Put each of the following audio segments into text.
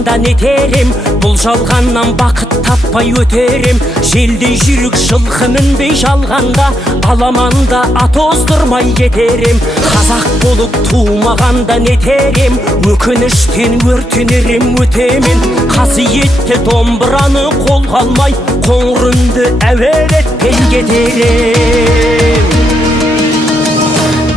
тумағанда нетерем, бұл жалғаннан бақыт таппай өтерем. Желдей жүрік жылқы мінбей жалғанда, аламанда ат оздырмай кетерем. Қазақ болып тумағанда нетерем, өкініштен өртенерем өтемен. Қасиетті домбыраны қолға алмай, қоңыр үнді әуелетпен кетерем.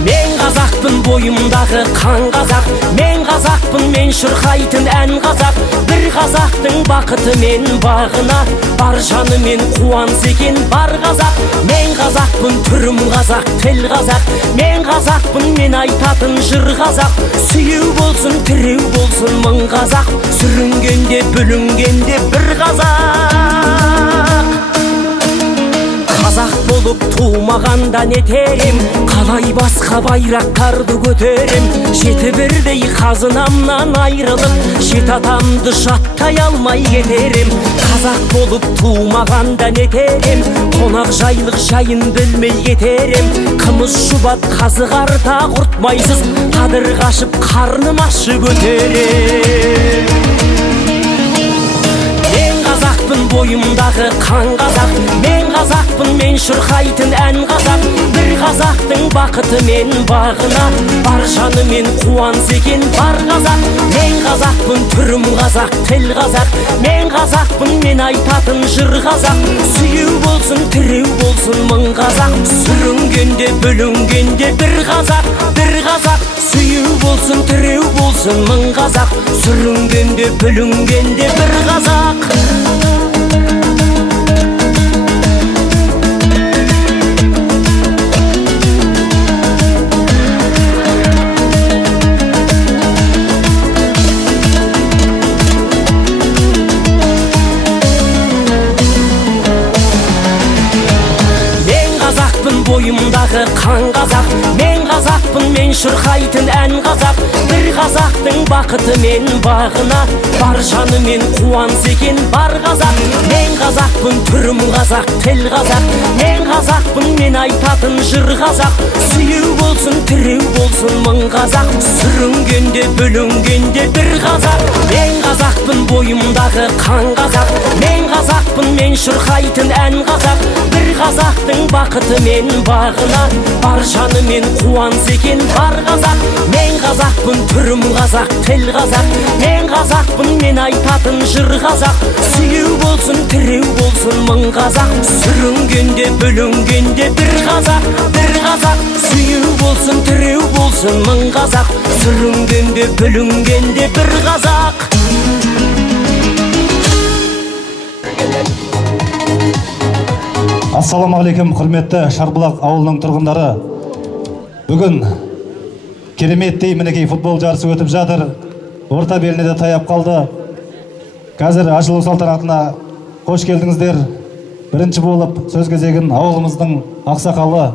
Мен қазақпын, бойымдағы қан қазақ, мен қазақпын, мен шырқайтын ән қазақ. Бір қазақтың бақыты мен бағына, бар жаны мен қуаныс екен бар қазақ. Мен қазақпын, түрім қазақ, тіл қазақ, мен қазақпын, мен айтатын жыр қазақ. Сүйеу болсын, тіреу болсын мың қазақ, сүрінгенде бүлінгенде бір қазақ. Қазақ болып тумағанда нетерем, қалай басқа байрақтарды көтерем. Жеті бірдей қазынамнан айрылып, жеті атамды жаттай алмай кетерем. Қазақ болып тумағанда нетерем, қонақ жайлық жайын білмей кетерем. Қымыз шұбат қазығарда құртмайсыз, қадыр қашып қарным ашып өтерем. Қазақпын, бойымдағы қан қазақ, мен қазақпын, мен шырқайтын ән қазақ. Бір қазақтың бақыты мен бағына, бар жаны мен қуаныс екен бар қазақ. Мен қазақпын, түрім қазақ, тіл қазақ, мен қазақпын, мен айтатын жыр қазақ. Сүйеу болсын, тіреу болсын мың қазақ, сүрінгенде бүлінгенде бір қазақ, бір қазақ. Сүйеу болсын, тіреу болсын мың қазақ, сүрінгенде бүлінгенде бір қазақ. Бойымдағы қан қазақ, мен қазақпын, мен шырқайтын ән қазақ. Бір қазақтың бақыты мен бағына, бар жаны мен қуаныс екен бар қазақ. Мен қазақпын, түрім қазақ, тіл қазақ, мен қазақпын, мен айтатын жыр қазақ. Сүйеу болсын, тіреу болсын мың қазақ, сүрінгенде бүлінгенде бір қазақ. Мен қазақпын, бойымдағы қан қазақ, мен қазақпын, мен шырқайтын ән қазақ. Бір қазақтың бақыты мен бағына, бар жаны мен қуаныс екен бар қазақ. Мен қазақпын, түрім қазақ, тіл қазақ, мен қазақпын, мен айтатын жыр қазақ. Сүйеу болсын, тіреу болсын мың қазақ, сүрінгенде бүлінгенде бір қазақ, бір қазақ. Сүйеу болсын, тіреу болсын мың қазақ, сүрінгенде бүлінгенде бір қазақ. Ассаламағалейкум, құрметті Шарбұлақ ауылының тұрғындары. Бүгін кереметтей мінекей футбол жарысы өтіп жатыр. Орта беліне де таяп қалды. Қазір ашылу салтанатына қош келдіңіздер. Бірінші болып сөз кезегін ауылымыздың ақсақалы,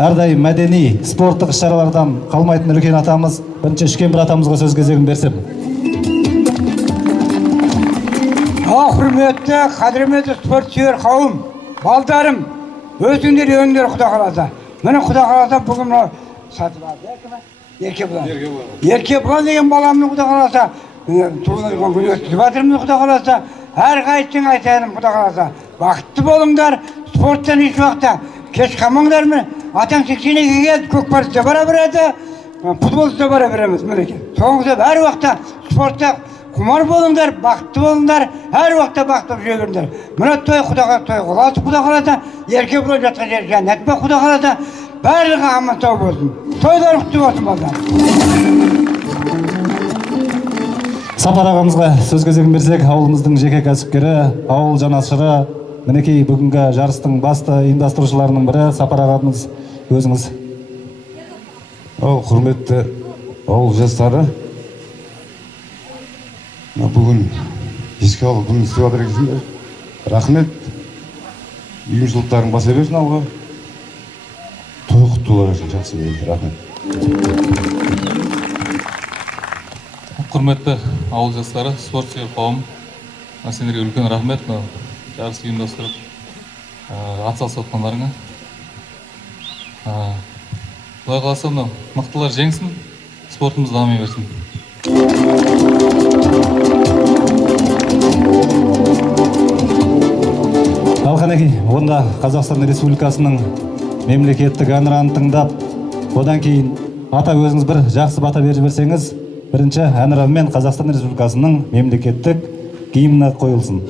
әрдайым мәдени, спорттық іс-шаралардан қалмайтын үлкен атамыз, бірінші Үшкембір атамызға сөз кезегін берсем. Құрметті, қадірметті спорт сүйер қауым, балдарым, өзіңдер өңдер Құда қаласа. Міне Құда қаласа бүгін сатып алды. Еркебұлан деген баламның Құда қаласа, туылған күн өткізіп жатырмыз Құда қаласа. Әрқайсың айтайын Құда қаласа. Бақытты болыңдар, спорттан еш уақытта кеш қалмаңдар. Атаң 82-ге келді, көкпарыста бара береді, футболда бара береміз. Соңғысы әр уақытта спортта құмар болыңдар, бақытты болыңдар, әр уақытта бақытты жүріңдер. Мына той Құдаға той қоласы Құда қаласа, Еркебұлан жатқан жер жәннат па Құда қаласа, барлығы аман сау болсын. Тойлар құтты болсын балдар. Сапар ағамызға сөз кезегін берсек, ауылымыздың жеке кәсіпкері, ауыл жанашыры, мінекей бүгінгі жарыстың басты ұйымдастырушыларының бірі Сапар ағамыз, өзіңіз. Құрметті ауыл жастары, бүгін еске алу күнін істеп жатыр екенсіңдер. Рахмет. Ұйымшылықтарың баса берсін алға. Той құттықтаулар үшін жақсы болсын. Рахмет. Құрметті ауыл жастары, спорт сүйер қауым, сендерге үлкен рахмет. Жарыс ұйымдастырып атсалысып жатқандарыңа. Құдай қаласа мықтылар жеңсін, спортымыз дами берсін. Қанекей, онда Қазақстан Республикасының мемлекеттік әнұранын тыңдап, одан кейін ата өзіңіз бір жақсы бата беріп жіберсеңіз, бірінші әнұранмен Қазақстан Республикасының мемлекеттік гимні қойылсын.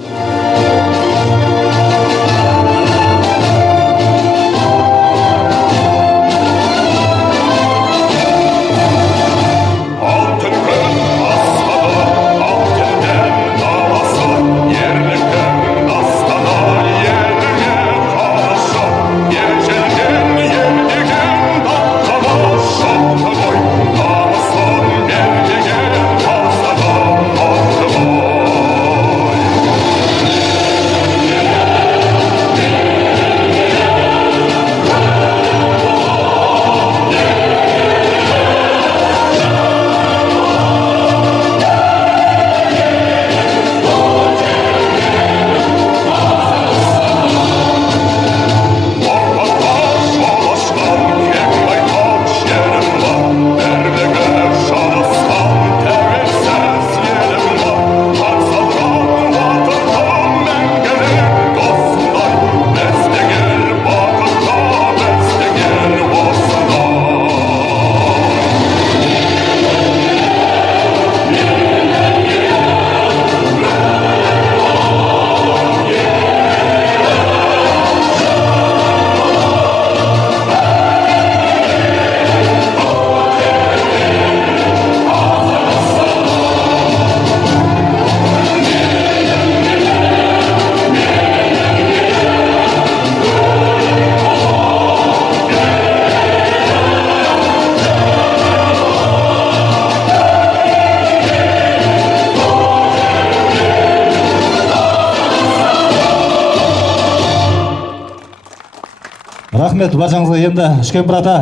Рахмет, баршаңызға. Енді Үшкемпір ата,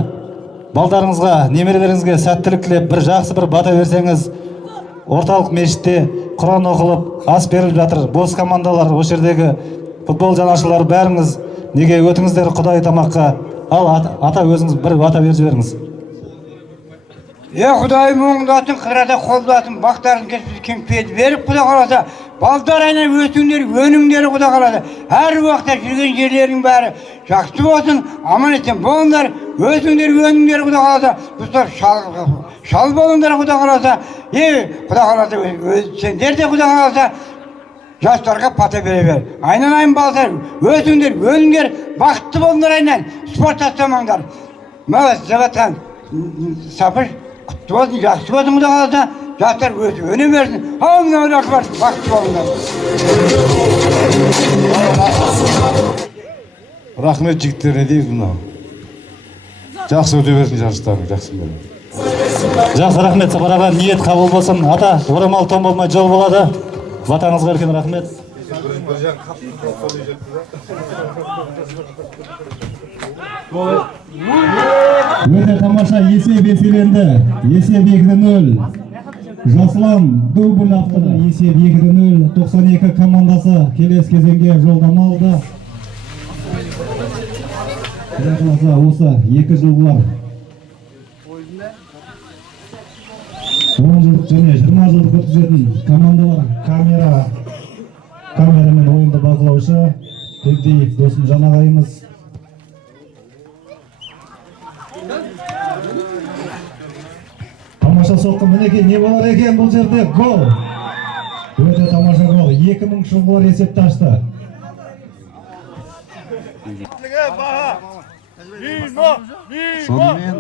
балдарыңызға, немерелеріңізге сәттілік тілеп, бір жақсы бір бата берсеңіз, орталық мешітте Құран оқылып, ас беріліп жатыр. Бос командалар, осы жердегі футбол жанашырлары бәріңіз неге өтіңіздер Құдай тамаққа. Ал ата өзіңіз бір бата беріп жіберіңіз. Құдайым оңдатын, қырада қолдатын, бақтарын кеспіз кеңпейді беріп Құда қаласа, балдар айнап өсіңдер, өніңдері Құда қаласа, әр уақытта жүрген жерлерің бәрі жақсы болсын, аман еттен болыңдар, өсіңдер, өніңдері Құда қаласа, бұстар шал болыңдар Құда қаласа, Құда қаласа, сендер де Құда қаласа, жастарға пата бере бер. Айналайын балдар, өсіңдер, өніңдер, бақытты болыңдар айнан, спорт тастамаңдар. Мағыз, Заватхан, Сапыр, құтты болсын, жақсы болсын Құда қаласа, жастар өне берсін. Аллаху акбар, бақытты болыңдар. Рахмет жігіттеріне дейміз мынау. Жақсы өте берсін жарыстарың, жақсы болсын. Жақсы, рахмет. Сапарға ниет қабыл болсын. Ата, орамал том болмай жол болады. Батаңызға үлкен рахмет. Өте тамаша есеп еселенді. Есеп 2-0. Жасылан дубль авторы. Есеп 2-0. 92 командасы келесі кезеңге жолдама алды. Осы 2 жылғылар 10 жылдық және 20 жылдық өткізетін командалар камерамен ойынды бақылаушы Тегдеев Досымжан ағайымыз. Тамаша соққы, мінекей не болар екен бұл жерде? Гол! Өте тамаша гол. 2000 жылғылар есепті ашты. Сонымен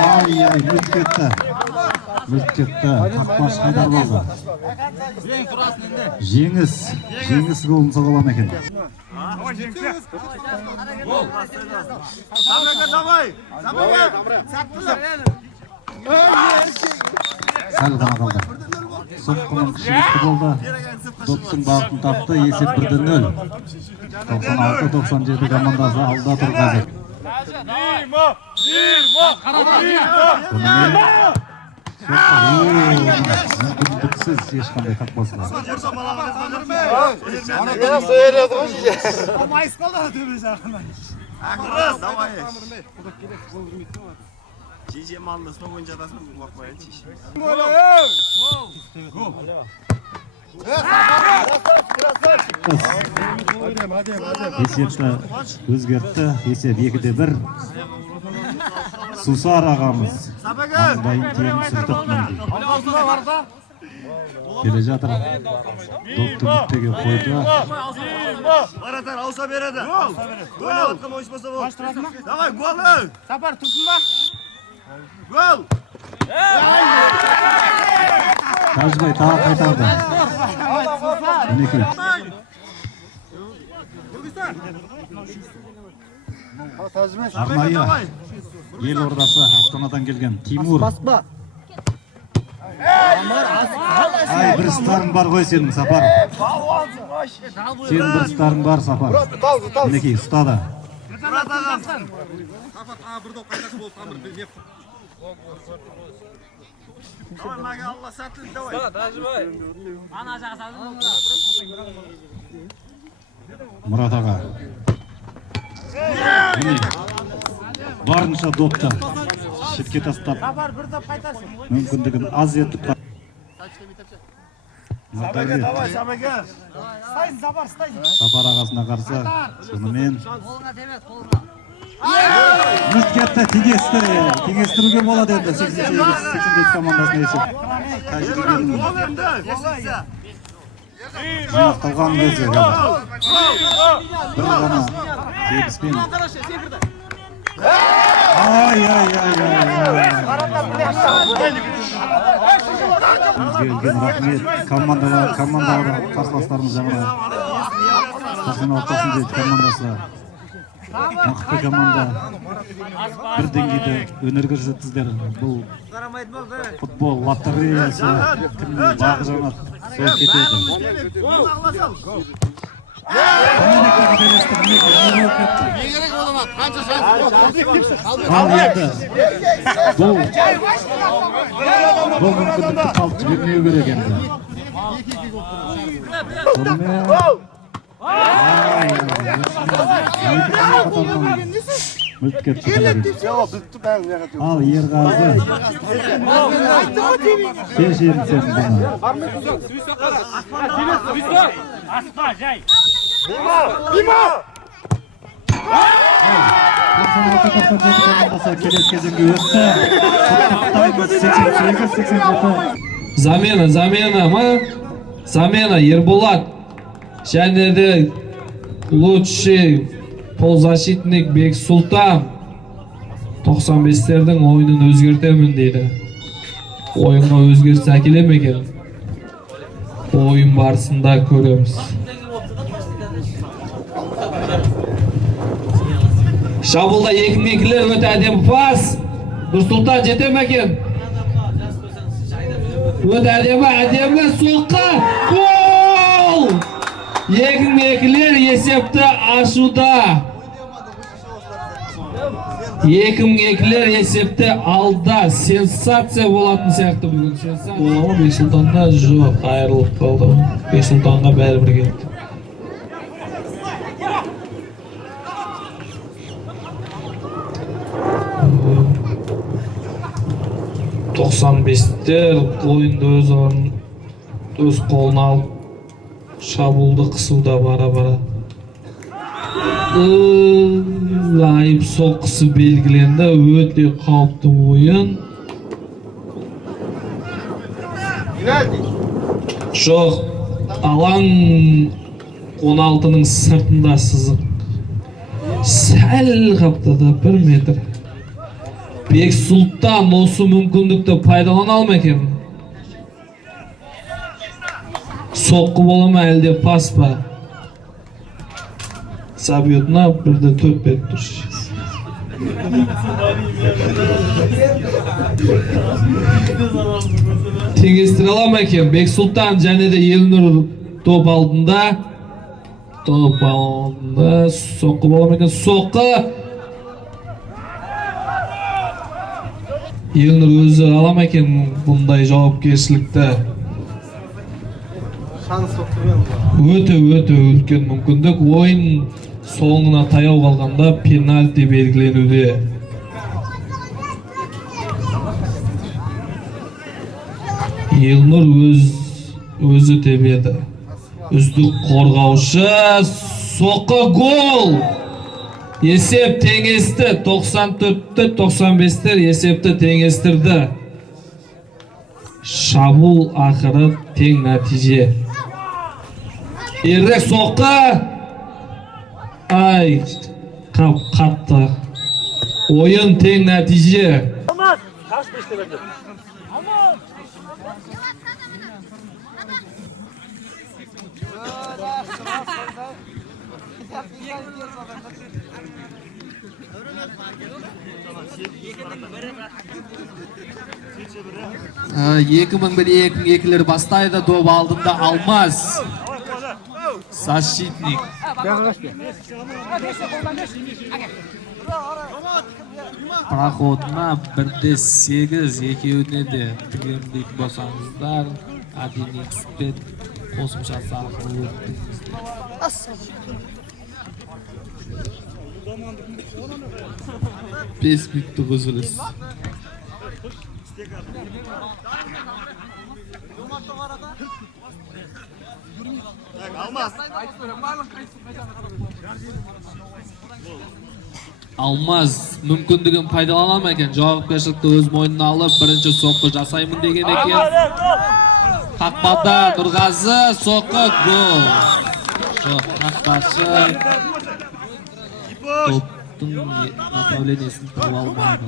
ай-ай, мүлт кетті. Қақпаш қайдар болды. Жеңіс голын соғалам екен. Сәл ғана қалды. Соққының күшілікті болды. Доптың бағытын тапты. Есеп 1-0. 96-97 командасы алда тұр қазір. Мүмкіндіксіз ешқандай қақпасына. Есепті өзгертті. Есеп 2-1. Сусар ағамыз маңдайын тең сүртіп мінді. Келе жатыр. Допты нүктеге қойды. Баратар ауса береді. Ойнап атқан ойыспаса бол. Давай, гол! Сапар, тұрсын ба? Гол! Тажбай тағы қайтарды. Мінекей. Арнайы ел ордасы Астанадан келген Тимур. Ай, бір старың бар ғой сенің, Сапар. Сенің бір старың бар, Сапар. Мінекей, ұстады. Мұрат аға. Барынша допты шетке тастап мүмкіндігін аз етіп Сапар ағасына қарсы сонымен мүлт кетті, теңестіруге болады енді 88 командасына есеп тәжірибенің жинақталған кезде бір ғана себіспен Өзгелген рахмет командаға қарсыластарымыз жаңа Стасын ортасын дейді командасы мықты команда бір деңгейде өнер көрсеттіңіздер. Бұл футбол лотереясы кімнің бағы жанады сол кетеді. Ал енді бұл мүмкіндікті қалт жібермеу керек енді. Мүлт кетті. Ал Ерғазы шешен сен бұны. Келесі кезеңге өтті. Замена Ерболат. Және де лучший полузащитник Бексултан 95-тердің ойынын өзгертемін дейді. Ойынға өзгеріс әкеле ме екен? Ойын барысында көреміз. Шабуылда екін-екілер өте әдемі пас. Нұрсұлтан жете ме екен? Өте әдемі соққы. Гол! Екін-екілер есепті ашуда. Екін-екілер есепті алда. Сенсация болатын сияқты бүгін. Олама Бексултанда жоқ, айырылып қалды. Бексултанға бәрібір кетті. Бестер ойынды өз қолына алып шабуылды қысуда бара-бара. Айып соққысы белгіленді, өте қауіпті ойын. Жоқ, алаң 16-ның сыртында сызық. Сәл қаптады 1 метр. Бексултан осы мүмкіндікті пайдалана алма екен. Соққы бола ма әлде пас па? Сабиотына бірді 4 беріп тұр. Теңестіре ала ма екен? Бексултан және де Елнұр топ алдында. Соққы бола ма екен? Соққы! Елнұр өзі ала ма екен бұндай жауапкершілікті? Өте үлкен мүмкіндік. Ойын соңына таяу қалғанда пенальти белгіленуде. Елнұр өзі тебеді. Үздік қорғаушы соққы гол. Есеп теңесті. 94-те 95-тер есепті теңестірді. Шабуыл ақыры тең нәтиже. Ердек соққы. Ай, қатты. Ойын тең нәтиже. Екі мың бір 2002 бастайды. Доп алдында Алмаз. Защитник. Проходына 1-8, екеуіне де тігемдейді болсаңыздар. 1x-пен қосымшасы арқылы өттіңіздер. 5 минуттық үзіліс. Алмаз мүмкіндігін пайдалана ма екен? Жауапкершілікті өз мойнына алып, бірінші соққы жасаймын деген екен. Қақпада Нұрғазы, соққы гол. Жоқ, қақпашы топтың направлениесін тауып алмады.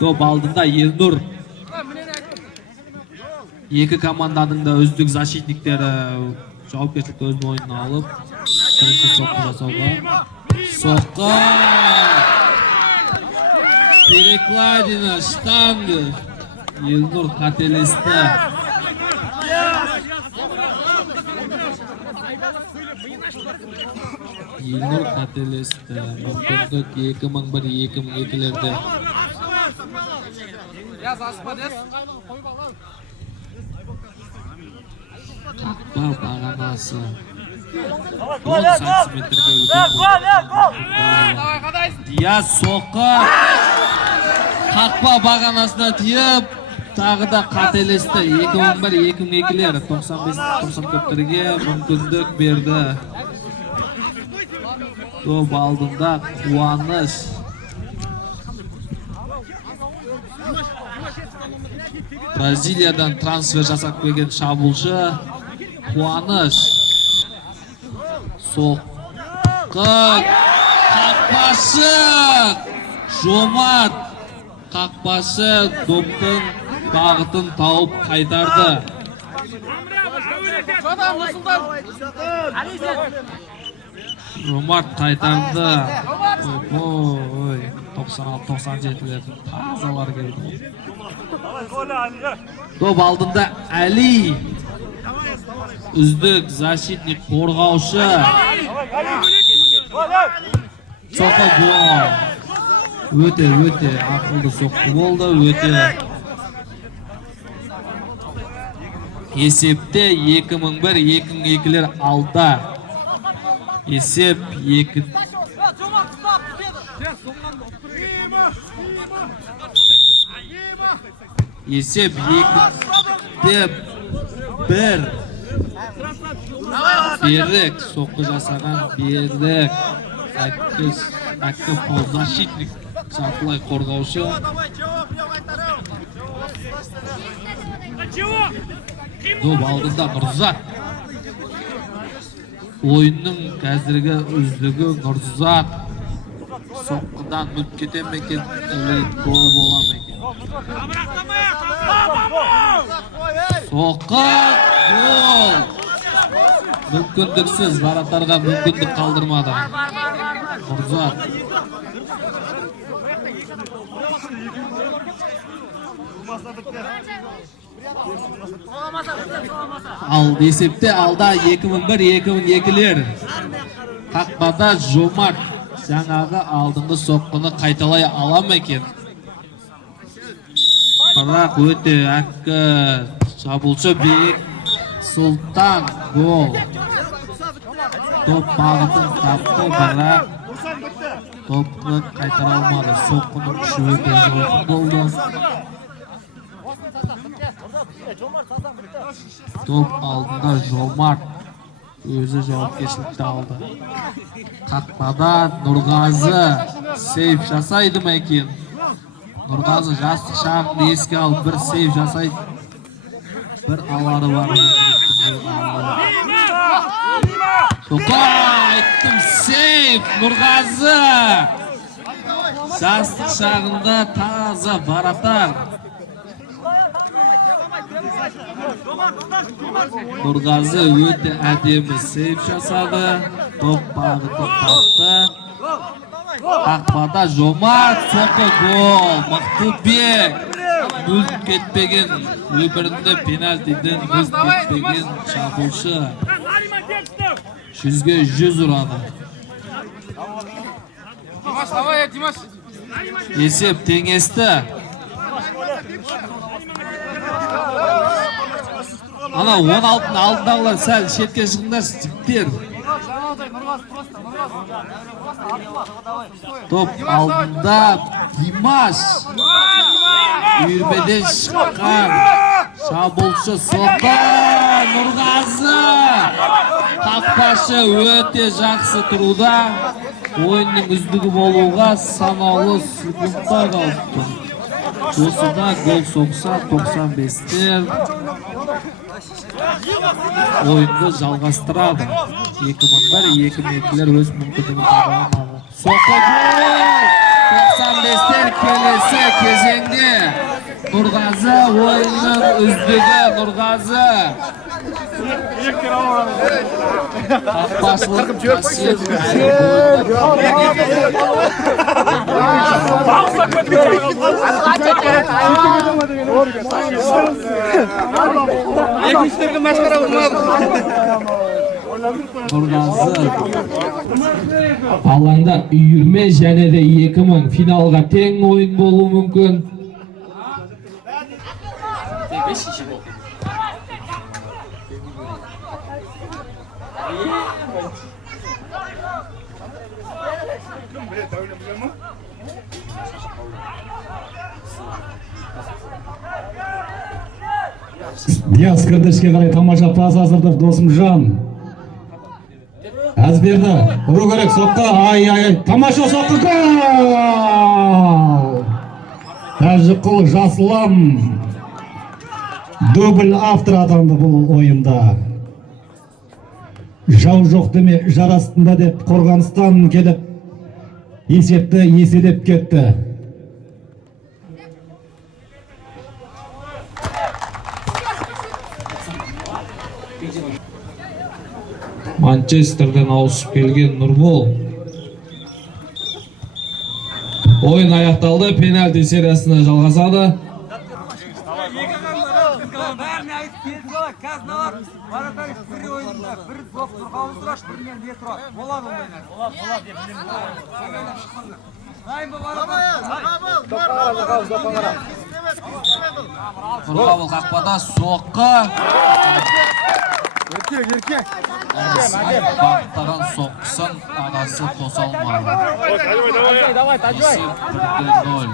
Топ алдында Елнұр. Екі команданың да үздік защитниктері жауапкершілікті өз мойнына алып, бірінші соққы жасауға. Соққы! Перекладина, штанга. Елнұр қателесті. Елнұр қателесті. Мүмкіндік 2001-2002-лерде. Қақпа бағанасы 10 сантиметрге үлкен. Диас соққы. Қақпа бағанасына тиіп, тағы да қателесті. 2001-2002-лер 95-94-ге мүмкіндік берді. Топ алдында Қуаныш. Бразилиядан трансфер жасап келген шабуылшы Қуаныш. Соққы. Қақпашы Жомарт. Қақпашы доптың бағытын тауып қайтарды. Жомарт қайтарды. 96-97-лердің тазалар келді. Топ алдында Әли. Үздік защитник қорғаушы. Соққы гол. Өте ақылды соққы болды. Өте. Есепте 2001-2002-лер алда. Есеп 2. Есеп 2-1. Бердік. Соққы жасаған Бердік. Әккі ползащитник. Жартылай қорғаушы. Доп алдында Нұрзат. Ойынның қазіргі үздігі Нұрзат. Соққыдан мүлт кетем екен, гол болам екен. Соққы гол. Мүмкіндіксіз, вратарға мүмкіндік қалдырмады. Нұрзат. Ал есепте алда 2001-2002-лер. Қақпада Жомарт. Жаңағы алдыңғы соққыны қайталай алам екен. Бірақ өте әккі Шабуылшы Бек Сұлтан гол. Топ бағытын тапты, бірақ топты қайтара алмады. Соққының күші өте жоғары болды. Топ алдында Жомарт өзі жауапкершілікті алды. Қақпада Нұрғазы сейф жасайды ма екен? Нұрғазы жастық шағында еске алып бір сейф жасайды. Bir avarı var. Soqa aytdim, сейф Nurg'azı. Жастық шағында таза баратар. Nurg'azı өте әдемі сейф жасады. Топ бағыты тапты. Қақпада Жомарт соққы гол. Мықты Бек. Мүлт кетпеген, өмірінде пенальтиден мүлт кетпеген шабуылшы 100-ге 100 ұрады. Есеп теңесті. Ана 16-ның алдындағылар сәл шетке шығыңдар, жігіттер. Топ алдында Димаш. Үйірмеден шыққан шабуылшы соққы Нұрғазы. Қақпашы өте жақсы тұруда. Ойынның үздігі болуға санаулы секундта қалыпты. Осында гол соқса 95-тер ойынды жалғастырады. 2001-2002-лер өз мүмкіндігін табамады. Соққы гол! 95-тер келесі кезеңде Нұрғазы ойынның үздігі Нұрғазы. Қақпашылық қасиет Алаңда үйірме және де 2000 финалға тең ойын болуы мүмкін. Диас кірдішке қарай тамаша пас азырдық Досымжан. Әзберді, ұру керек соққы, ай, тамаша соққы гол! Тәжіқұл Жасылан дубль автор атанды бұл ойында. Жау жоқ деме жарастында деп Қорғаныстан келіп есепті еселеп кетті. Манчестерден ауысып келген Нұрбол. Ойын аяқталды, пенальти сериясына жалғасады. Нұрғабыл қақпада соққы. Бақтаған соққысын ағасы тоса алмады. Есеп 1-0.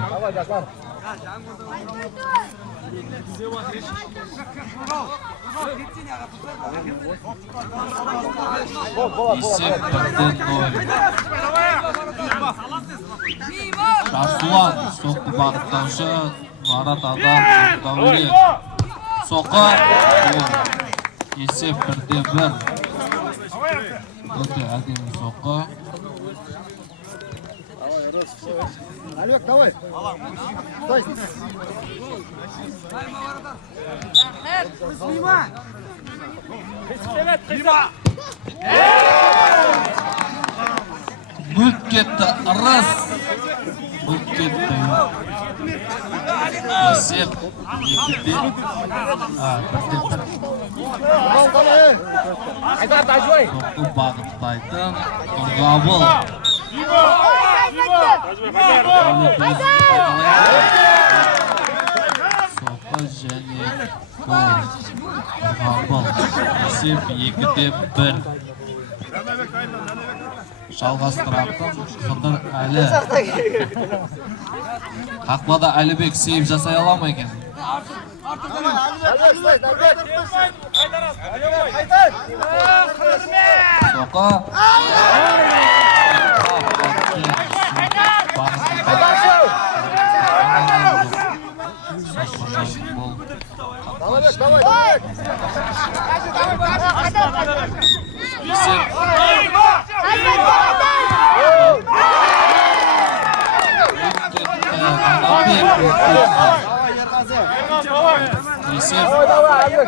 Есеп 1-0. Жасулан соққы бағыттаушы Марат Адам Дәуле. Соққы. Есеп 1-1. Өте әдемі соққы. Алек, давай. Стой. Мүлт кетті, ырыс. Мүлт кетті. Есеп 2-1. Тоқты бағыттайтын Нұрғабыл. Соққы және gol. Qabul. Esep 2-1. Жалғастыратын Қыдыр Әлі. Қақпада Әлібек сейв жасай ала ма екен? Соқы.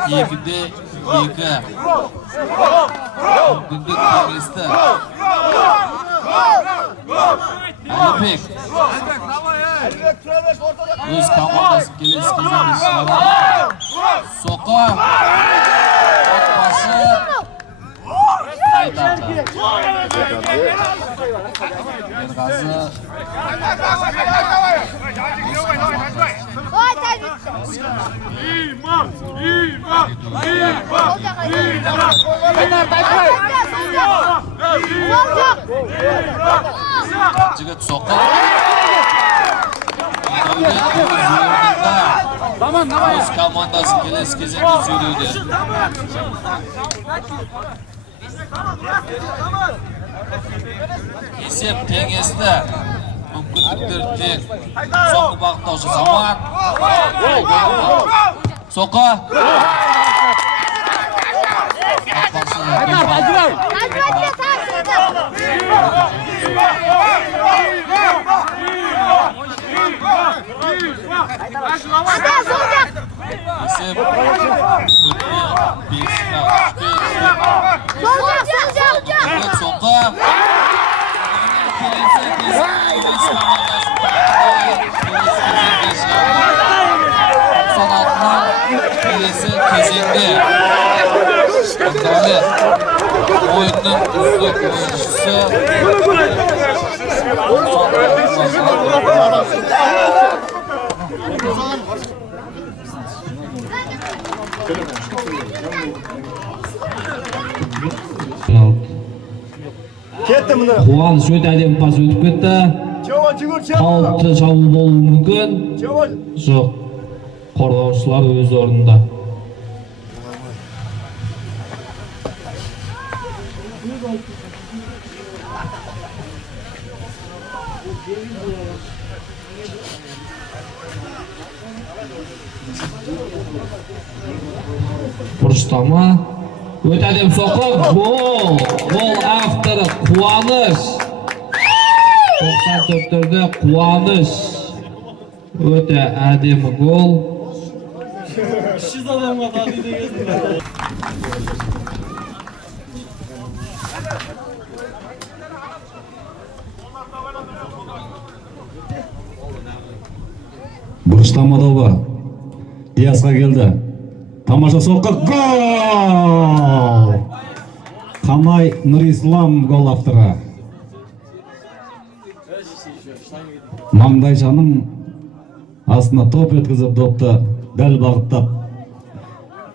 Esep 2-2. Müмкіндік көресті. Әлібек өз командасын келесі кезеңде шығарады. Соқы. Отбасы. Айтады. Ерғазы. Жігіт соқы. Өз командасын келесі кезеңде сөйлеуде. Есеп теңесті. Мүмкіндіктер тең. Соқы бағыттаушы Заман. Соқы. Esep 4-5. Soqqa. Kelesi кезеңде oyunun üstü oyuncusu Қуаныш өте әдемі пас өтіп кетті. Қауіпті шабуыл болуы мүмкін. Жоқ. Қорғаушылар өз орнында. Бұрыштама. Өте әдемі соққы. Гол. Гол авторы Қуаныш. 94-де Қуаныш. Өте әдемі гол. Бұрыштама доба. Диасқа келді. Тамаша соққы. Гол! Қамай Нұрислам гол авторы. Маңдайшаның астына топ өткізіп допты дәл бағыттап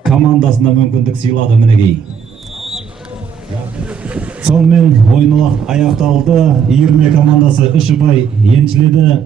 командасына мүмкіндік сыйлады мінекей. Сонымен ойын аяқталды. Иірме командасы 3 ұпай еншіледі.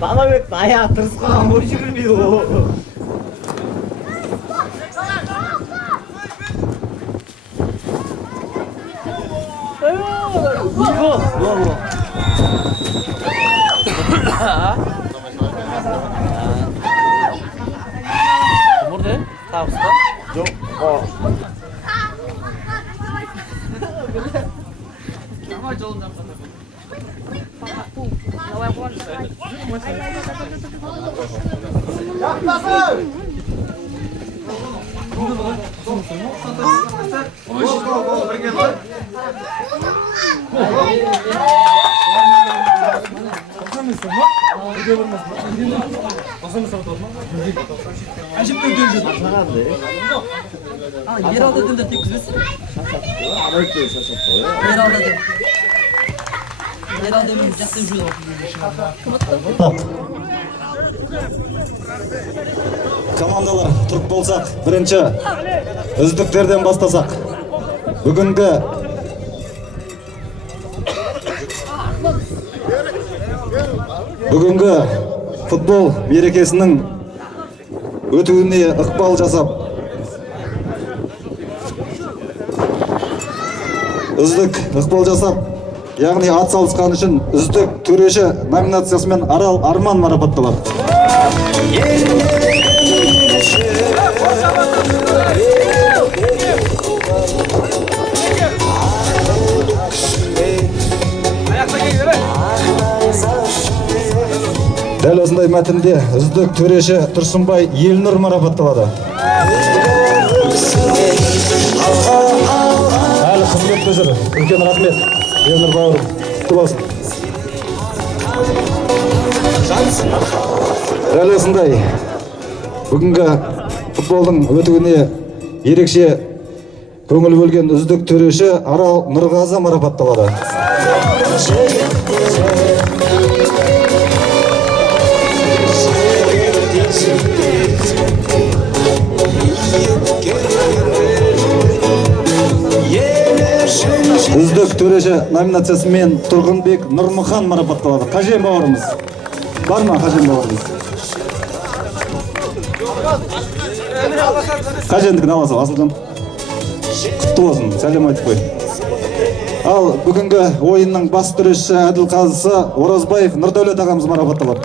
Балабек аяқ тырысқан болып жүгірмейді ғой. Командалар тұрып болсақ, бірінші үздіктерден бастасақ. Бүгінгі футбол мерекесінің өтуіне ықпал жасап, яғни ат салысқан үшін үздік төреші номинациясымен Арал Арман марапатталады. Дәл осындай мәтінде үздік төреші Тұрсынбай Елнұр марапатталады. Әлі қызметте жүр. Үлкен рахмет. Елнұр бауырым, құтты болсын. Дәл осындай бүгінгі футболдың өтуіне ерекше көңіл бөлген үздік төреші Арал Нұрғазы марапатталады. Үздік төреші номинациясымен Тұрғынбек Нұрмұхан марапатталады. Қажен бауырымыз. Бар ма Қажен бауырымыз? Қажендікін аласы, Асылжан. Құтты болсын, сәлем айтып қой. Ал бүгінгі ойынның бас төрешісі Әділқазысы Оразбаев Нұрдәулет ағамыз марапатталады.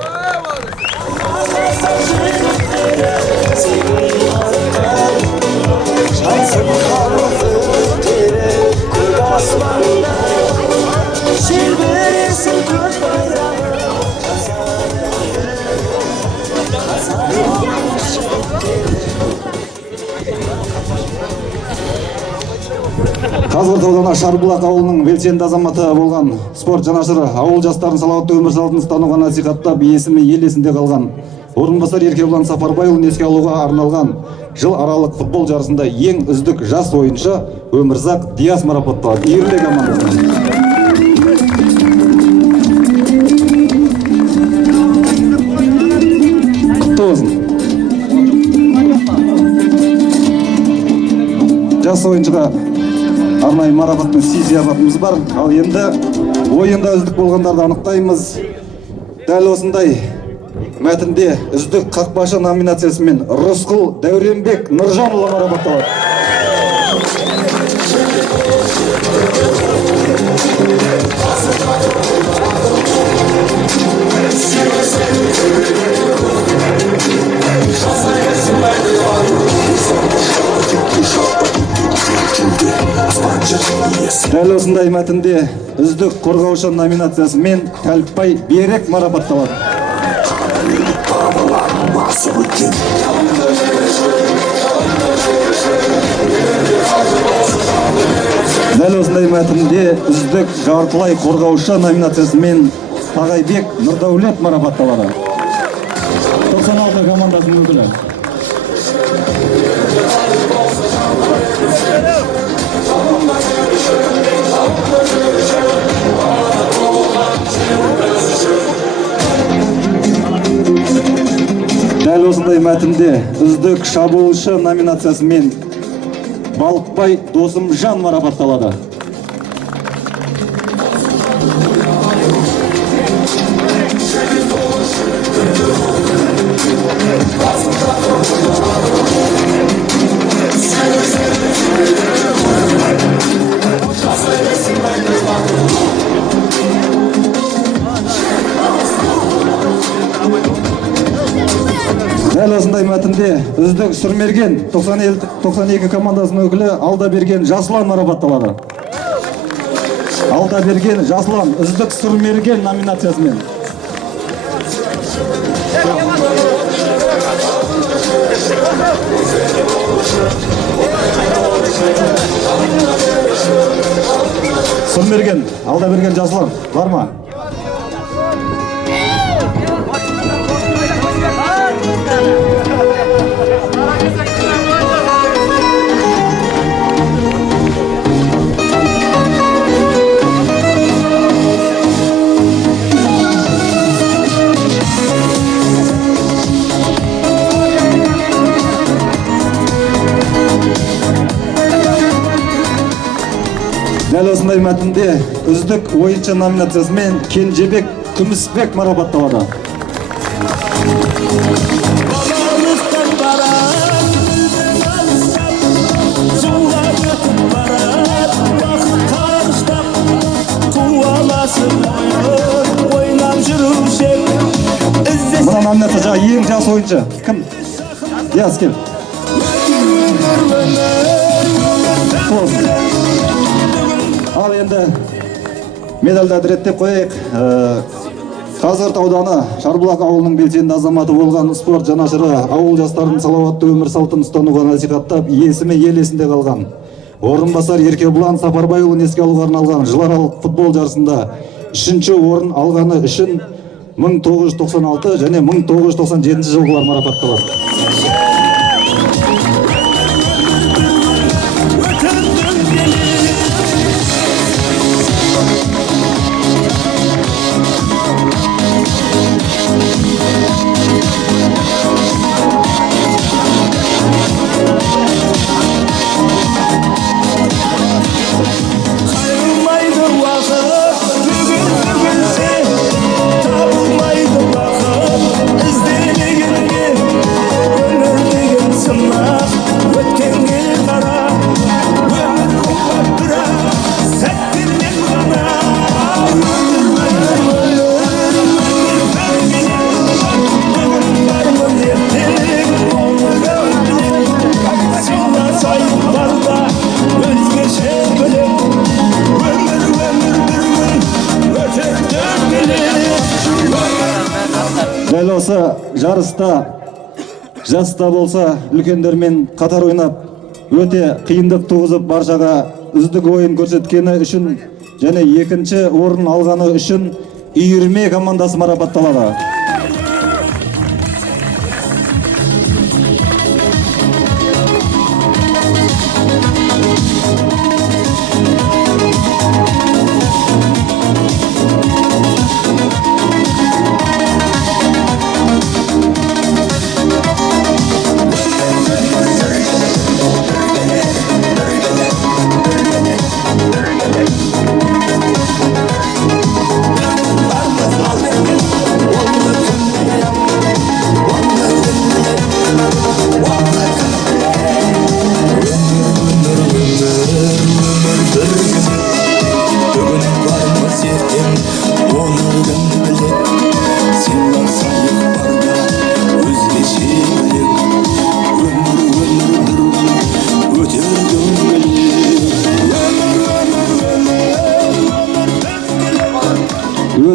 Қазығұрт ауданы Шарбұлақ ауылының белсенді азаматы болған спорт жанашыры, ауыл жастарын салауатты өмір салтын ұстануға насихаттап, есімі ел есінде қалған орынбасар Еркебұлан Сапарбайұлын еске алуға арналған жыл аралық футбол жарысында ең үздік жас ойыншы Өмірзақ Диас марапатталады. Иіріле командасына. Құтты болсын. Жас ойыншыға арнайы марапаттың сый-сияпатымыз бар. Ал енді ойында үздік болғандарды анықтаймыз. Дәл осындай мәтінде үздік қақпашы номинациясымен Рысқұл Дәуренбек Нұржанұлы марапатталады. Дәл осындай мәтінде үздік қорғаушы номинациясымен Кәліпбай Берек марапатталады. Дәл осындай мәтінде үздік жартылай қорғаушы номинациясымен Тағайбек Нұрдәулет марапатталады. 96 командасының өкілі. Дәл осындай мәтінде үздік шабуылшы номинациясымен Балықбай Досымжан марапатталады. Дәл осындай мәтінде үздік Сүрмерген 92 командасының өкілі Алдаберген Жасұлан марапатталады. Алдаберген Жасұлан үздік Сүрмерген номинациясымен. Сүрмерген, Алдаберген Жасұлан, бар ма? Дәл осындай мәтінде үздік ойыншы номинациясымен Кенжебек Күмісбек марапатталады. Мына номинация жаңа ең жас ойыншы. Кім? Яз кел. Ал енді медальдарды реттеп қойайық. Қазығұрт ауданы Шарбұлақ ауылының белсенді азаматы болған спорт жанашыры ауыл жастарының салауатты өмір салтын ұстануға насихаттап, есімі ел есінде қалған орынбасар Еркебұлан Сапарбайұлын еске алуға арналған жыларалық футбол жарысында 3-ші орын алғаны үшін 1996 және 1997 жылғылар марапатталады. Дәл осы жарыста жаста болса үлкендермен қатар ойнап, өте қиындық туғызып баршаға үздік ойын көрсеткені үшін және екінші орын алғаны үшін үйірме командасы марапатталады.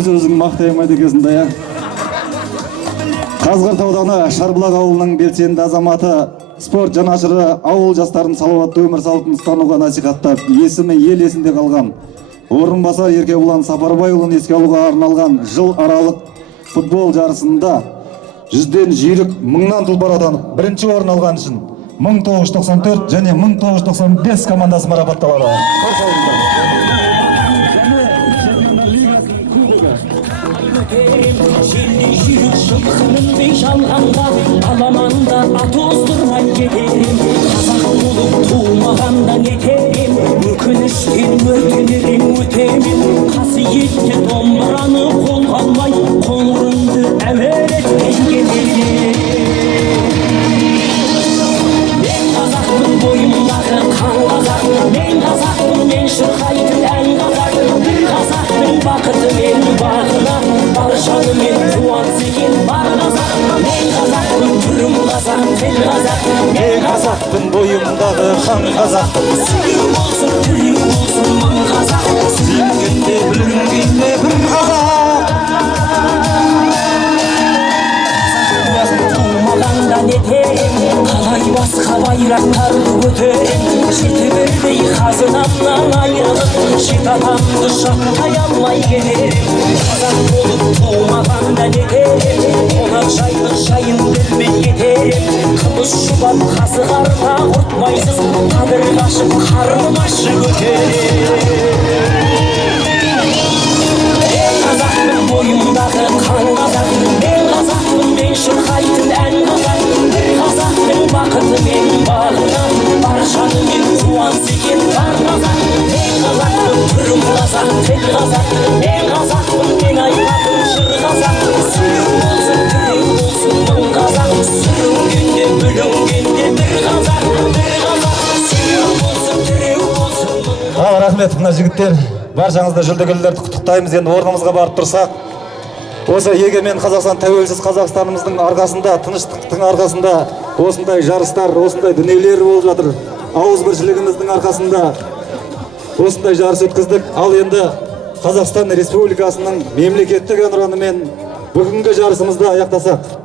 Өзіңіздің мақтай алмайды кезінде, я. Қазығұрт ауданы Шарбұлақ ауылының белсенді азаматы, спорт жанашыры ауыл жастарын салауатты өмір салтын ұстануға насихаттап, есімі ел есінде қалған орынбасар Еркебұлан Сапарбайұлын еске алуға арналған жыл аралық футбол жарысында 100-ден жүйрік 1000-нан тұлпар атанып, бірінші орын алған үшін 1994 және 1995 командасы марапатталады. Аламанда аты оздырмай кетерім, қазақ болып туылмағанда нетерем, өкініштен өртенерім өтемін, қасиетті домбыраны қолға алмай, қоңырымды әуер етпей кетерім. Мен қазақтың бойымдағы қан қазақ, мен қазақтың мен шырқайтын ән қазақ, бір қазақтың бақыты мен бағына, бар жанымен қуанса екен бар қазақ. Мен қазақпын, түрім қазақ, тіл қазақ, мен қазақпын бойымдағы қан қазақ. Сүру болсын, тіреу болсын мың қазақ. Сүрінгенде бүлінгенде бір қазақ. Тумағанда нетерем, қалай басқа байрақтарды көтерем. Жеті бірдей қазынамнан айырылып, жеті адамды шақтай алмай келерем. Қазақ болып тумағанда нетерем, қонақжайлық жайын білмей кетерем. Қымыз шұбап қазы қарта құртмайсыз, қадір қашып қарным ашы көтерем. Мен қазақпын бойымдағы қан қазақ, мен қазақпын мен шырқайтын ән қазақ. Бір қазақтың бақыты мен бағына, бар жанымен қуанса екен бар қазақ. Мен қазақпын түрім қазақ, тіл қазақ, мен қазақпын мен айтатын жыр қазақ. Сүру болсын, тіреу болсын мың қазақ. Сүрінгенде бүлінгенде бір қазақ, бір қазақ. Сүру болсын, тіреу болсын мың қазақ. Рахмет, мына жігіттер. Баршаңызды жүлдегерлерді құттықтаймыз. Енді орнымызға барып тұрсақ, осы егемен Қазақстан, тәуелсіз Қазақстанымыздың арқасында, тыныштықтың арқасында осындай жарыстар, осындай дүниелер болып жатыр. Ауызбіршілігіміздің арқасында осындай жарыс өткіздік. Ал енді Қазақстан Республикасының мемлекеттік әнұранымен бүгінгі жарысымызды аяқтасақ.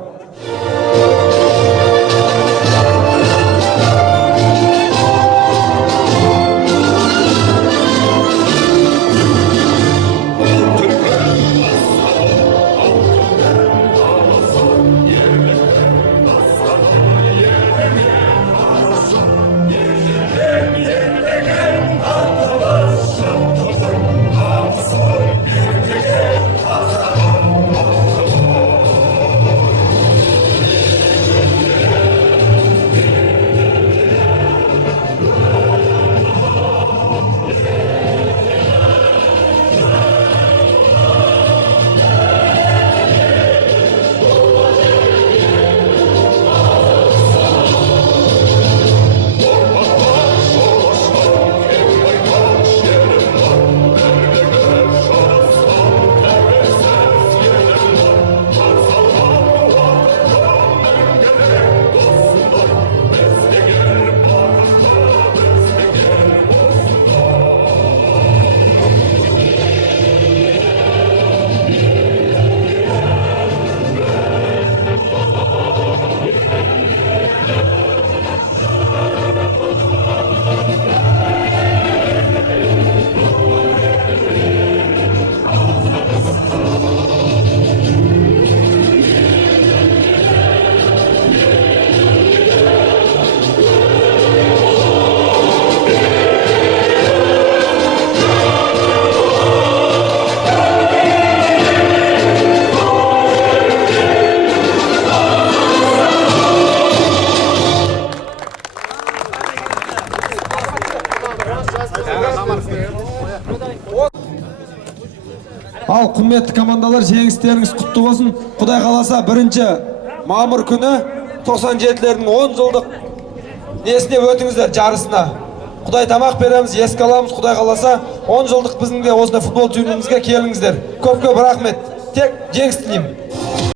Ал құрметті командалар, жеңістеріңіз құтты болсын. Құдай қаласа 1 мамыр күні 97-лердің 10 жылдық несіне өтіңіздер жарысына. Құдай тамақ береміз, еске аламыз. Құдай қаласа 10 жылдық біздің де осындай футбол түйінімізге келіңіздер. Көп рахмет. Тек жеңіс тілеймін.